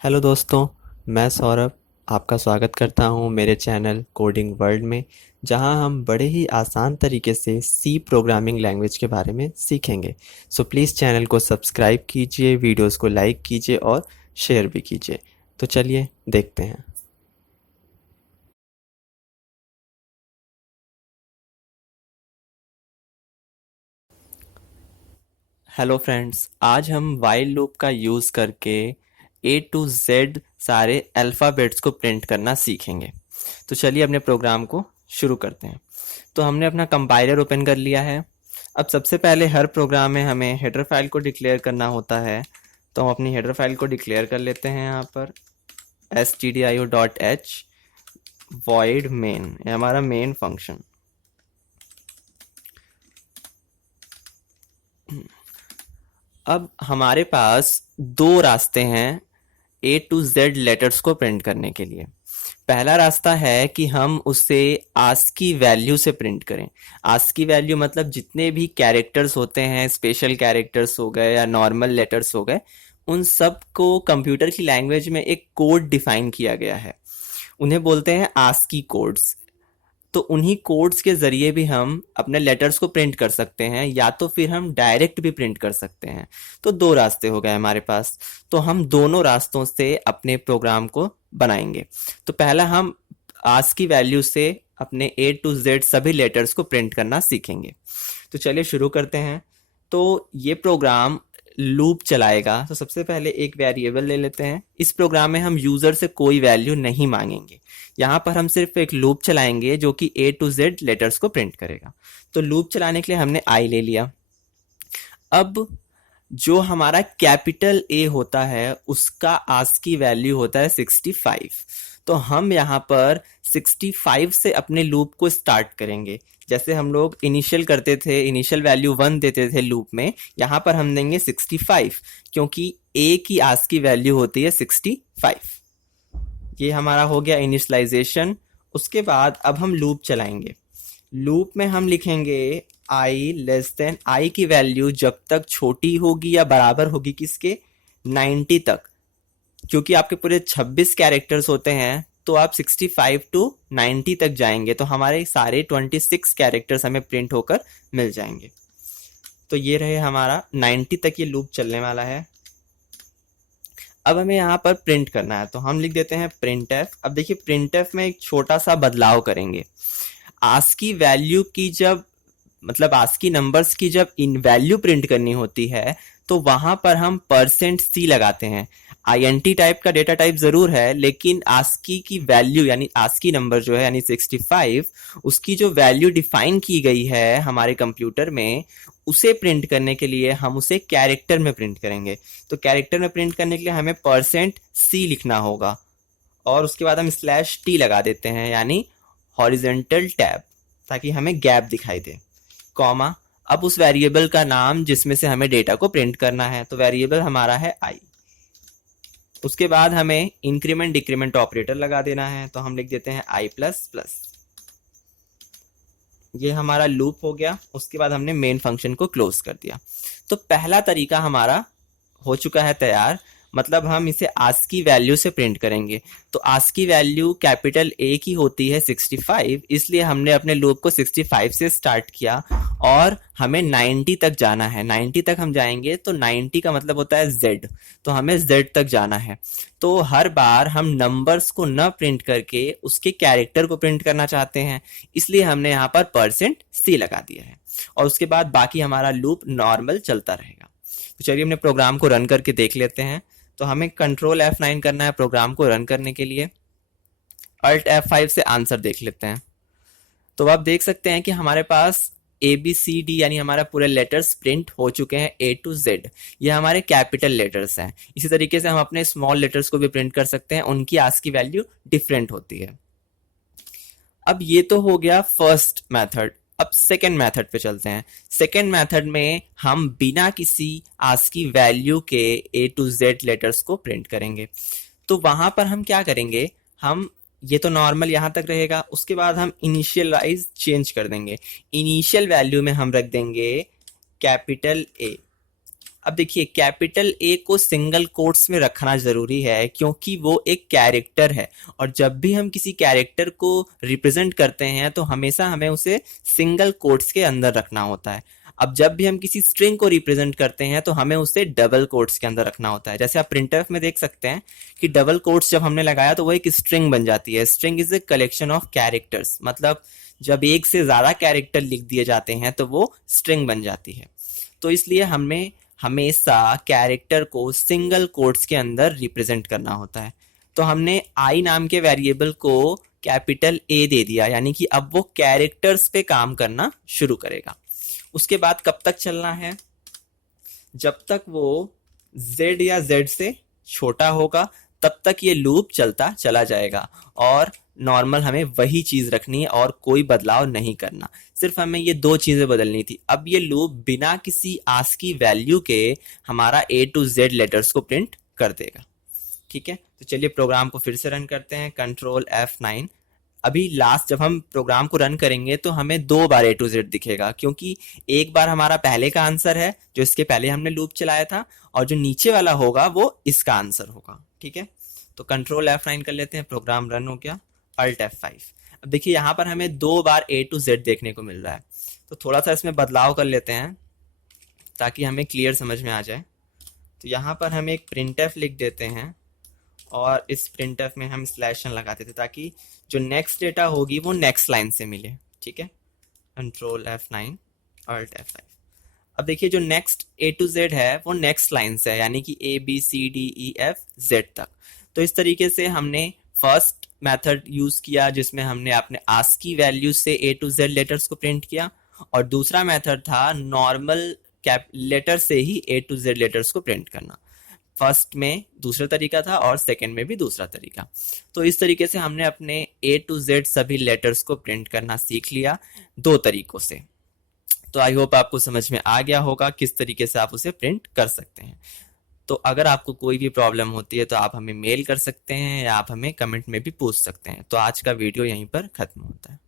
Hello दोस्तों, मैं सौरभ आपका स्वागत करता हूं मेरे चैनल कोडिंग वर्ल्ड में, जहां हम बड़े ही आसान तरीके से सी प्रोग्रामिंग लैंग्वेज के बारे में सीखेंगे। सो प्लीज़ चैनल को सब्सक्राइब कीजिए, वीडियोस को लाइक कीजिए और शेयर भी कीजिए। तो चलिए देखते हैं। हेलो फ्रेंड्स, आज हम वाइल लूप का यूज़ करके ए टू जेड सारे अल्फ़ाबेट्स को प्रिंट करना सीखेंगे। तो चलिए अपने प्रोग्राम को शुरू करते हैं। तो हमने अपना कंपाइलर ओपन कर लिया है। अब सबसे पहले हर प्रोग्राम में हमें हेडर फाइल को डिक्लेयर करना होता है। तो हम अपनी हेडर फाइल को डिक्लेयर कर लेते हैं यहाँ पर stdio.h void main, ये हमारा मेन फंक्शन। अब हमारे पास दो रास्ते हैं ए टू जेड लेटर्स को प्रिंट करने के लिए। पहला रास्ता है कि हम उसे आस्की वैल्यू से प्रिंट करें। आस्की वैल्यू मतलब जितने भी कैरेक्टर्स होते हैं, स्पेशल कैरेक्टर्स हो गए या नॉर्मल लेटर्स हो गए, उन सब को कंप्यूटर की लैंग्वेज में एक कोड डिफाइन किया गया है। उन्हें बोलते हैं आस्की कोड्स। तो उन्हीं कोड्स के ज़रिए भी हम अपने लेटर्स को प्रिंट कर सकते हैं, या तो फिर हम डायरेक्ट भी प्रिंट कर सकते हैं। तो दो रास्ते हो गए हमारे पास। तो हम दोनों रास्तों से अपने प्रोग्राम को बनाएंगे। तो पहला हम आस्क की वैल्यू से अपने ए टू जेड सभी लेटर्स को प्रिंट करना सीखेंगे। तो चलिए शुरू करते हैं। तो ये प्रोग्राम लूप चलाएगा। तो सबसे पहले एक वेरिएबल ले लेते हैं। इस प्रोग्राम में हम यूज़र से कोई वैल्यू नहीं मांगेंगे। यहाँ पर हम सिर्फ एक लूप चलाएंगे जो कि ए टू जेड लेटर्स को प्रिंट करेगा। तो लूप चलाने के लिए हमने आई ले लिया। अब जो हमारा कैपिटल ए होता है उसका आस्की वैल्यू होता है 65। तो हम यहाँ पर 65 से अपने लूप को स्टार्ट करेंगे। जैसे हम लोग इनिशियल करते थे, इनिशियल वैल्यू 1 देते थे लूप में, यहाँ पर हम देंगे 65, क्योंकि ए की आस्की वैल्यू होती है 65। ये हमारा हो गया इनिशियलाइजेशन। उसके बाद अब हम लूप चलाएंगे। लूप में हम लिखेंगे आई लेस देन, आई की वैल्यू जब तक छोटी होगी या बराबर होगी किसके, 90 तक। क्योंकि आपके पूरे 26 कैरेक्टर्स होते हैं, तो आप 65 टू 90 तक जाएंगे तो हमारे सारे 26 कैरेक्टर्स हमें प्रिंट होकर मिल जाएंगे। तो ये रहे हमारा 90 तक ये लूप चलने वाला है। अब हमें यहाँ पर प्रिंट करना है, तो हम लिख देते हैं प्रिंट एफ। अब देखिए प्रिंट एफ में एक छोटा सा बदलाव करेंगे। आस्की वैल्यू की जब, मतलब आस्की नंबर्स की जब इन वैल्यू प्रिंट करनी होती है, तो वहां पर हम %c लगाते हैं। आईएनटी टाइप का डेटा टाइप जरूर है, लेकिन आस्की की वैल्यू यानी आस्की नंबर जो है यानी 65, उसकी जो वैल्यू डिफाइन की गई है हमारे कंप्यूटर में, उसे प्रिंट करने के लिए हम उसे कैरेक्टर में प्रिंट करेंगे। तो कैरेक्टर में प्रिंट करने के लिए हमें %c लिखना होगा, और उसके बाद हम /t लगा देते हैं, यानी हॉरिजेंटल टैब, ताकि हमें गैप दिखाई दे, कॉमा। अब उस वेरिएबल का नाम जिसमें से हमें डेटा को प्रिंट करना है, तो वेरिएबल हमारा है आई। उसके बाद हमें इंक्रीमेंट डिक्रीमेंट ऑपरेटर लगा देना है, तो हम लिख देते हैं आई प्लस प्लस। ये हमारा लूप हो गया। उसके बाद हमने मेन फंक्शन को क्लोज कर दिया। तो पहला तरीका हमारा हो चुका है तैयार। मतलब हम इसे आस्की वैल्यू से प्रिंट करेंगे। तो आस्की वैल्यू कैपिटल ए की होती है 65, इसलिए हमने अपने लूप को 65 से स्टार्ट किया और हमें 90 तक जाना है। 90 तक हम जाएंगे तो 90 का मतलब होता है जेड, तो हमें जेड तक जाना है। तो हर बार हम नंबर्स को न प्रिंट करके उसके कैरेक्टर को प्रिंट करना चाहते हैं, इसलिए हमने यहाँ पर %c लगा दिया है, और उसके बाद बाकी हमारा लूप नॉर्मल चलता रहेगा। तो चलिए अपने प्रोग्राम को रन करके देख लेते हैं। तो हमें कंट्रोल F9 करना है प्रोग्राम को रन करने के लिए। अल्ट F5 से आंसर देख लेते हैं। तो आप देख सकते हैं कि हमारे पास ABCD यानी हमारा पूरे लेटर्स प्रिंट हो चुके हैं A to Z। ये हमारे कैपिटल लेटर्स हैं। इसी तरीके से हम अपने स्मॉल लेटर्स को भी प्रिंट कर सकते हैं, उनकी आस्की वैल्यू डिफरेंट होती है। अब ये तो हो गया फर्स्ट मेथड। अब सेकेंड मेथड पे चलते हैं। सेकेंड मेथड में हम बिना किसी आस्की वैल्यू के A to Z लेटर्स को प्रिंट करेंगे। तो वहां पर हम क्या करेंगे, हम ये तो नॉर्मल यहाँ तक रहेगा। उसके बाद हम इनिशियलाइज चेंज कर देंगे। इनिशियल वैल्यू में हम रख देंगे कैपिटल ए, अब देखिए कैपिटल ए को सिंगल कोट्स में रखना जरूरी है क्योंकि वो एक कैरेक्टर है, और जब भी हम किसी कैरेक्टर को रिप्रेजेंट करते हैं तो हमेशा हमें उसे सिंगल कोट्स के अंदर रखना होता है। अब जब भी हम किसी स्ट्रिंग को रिप्रेजेंट करते हैं तो हमें उसे डबल कोट्स के अंदर रखना होता है। जैसे आप प्रिंटफ में देख सकते हैं कि डबल कोट्स जब हमने लगाया तो वो एक स्ट्रिंग बन जाती है। String is a collection of characters, मतलब जब एक से ज्यादा कैरेक्टर लिख दिए जाते हैं तो वो स्ट्रिंग बन जाती है। तो इसलिए हमें हमेशा कैरेक्टर को सिंगल कोट्स के अंदर रिप्रेजेंट करना होता है। तो हमने आई नाम के वेरिएबल को कैपिटल ए दे दिया, यानी कि अब वो कैरेक्टर्स पे काम करना शुरू करेगा। उसके बाद कब तक चलना है? जब तक वो z या z से छोटा होगा तब तक ये लूप चलता चला जाएगा, और नॉर्मल हमें वही चीज रखनी है और कोई बदलाव नहीं करना। सिर्फ हमें ये दो चीजें बदलनी थी। अब ये लूप बिना किसी आस्की वैल्यू के हमारा A to Z लेटर्स को प्रिंट कर देगा। ठीक है, तो चलिए प्रोग्राम को फिर से रन करते हैं, कंट्रोल F9। अभी लास्ट जब हम प्रोग्राम को रन करेंगे तो हमें दो बार A to Z दिखेगा, क्योंकि एक बार हमारा पहले का आंसर है जो इसके पहले हमने लूप चलाया था, और जो नीचे वाला होगा वो इसका आंसर होगा। ठीक है, तो कंट्रोल F9 कर लेते हैं, प्रोग्राम रन हो गया, अल्ट F5। अब देखिए यहाँ पर हमें दो बार A to Z देखने को मिल रहा है, तो थोड़ा सा इसमें बदलाव कर लेते हैं ताकि हमें क्लियर समझ में आ जाए। तो यहाँ पर हम एक printf लिख देते हैं, और इस printf में हम स्लैशन लगाते थे ताकि जो नेक्स्ट डेटा होगी वो नेक्स्ट लाइन से मिले। ठीक है, कंट्रोल F9 अल्ट F5। अब देखिए जो नेक्स्ट A to Z है वो नेक्स्ट लाइन से है, यानी कि ABCDEFZ तक। तो इस तरीके से हमने फर्स्ट मेथड यूज किया जिसमें हमने अपने आस्की वैल्यू से A to Z लेटर्स को प्रिंट किया, और दूसरा मेथड था नॉर्मल कैप लेटर से ही A to Z लेटर्स को प्रिंट करना। फर्स्ट में दूसरा तरीका था और सेकंड में भी दूसरा तरीका। तो इस तरीके से हमने अपने A to Z सभी लेटर्स को प्रिंट करना सीख लिया दो तरीकों से। तो आई होप आपको समझ में आ गया होगा किस तरीके से आप उसे प्रिंट कर सकते हैं। तो अगर आपको कोई भी प्रॉब्लम होती है तो आप हमें मेल कर सकते हैं या आप हमें कमेंट में भी पूछ सकते हैं। तो आज का वीडियो यहीं पर खत्म होता है।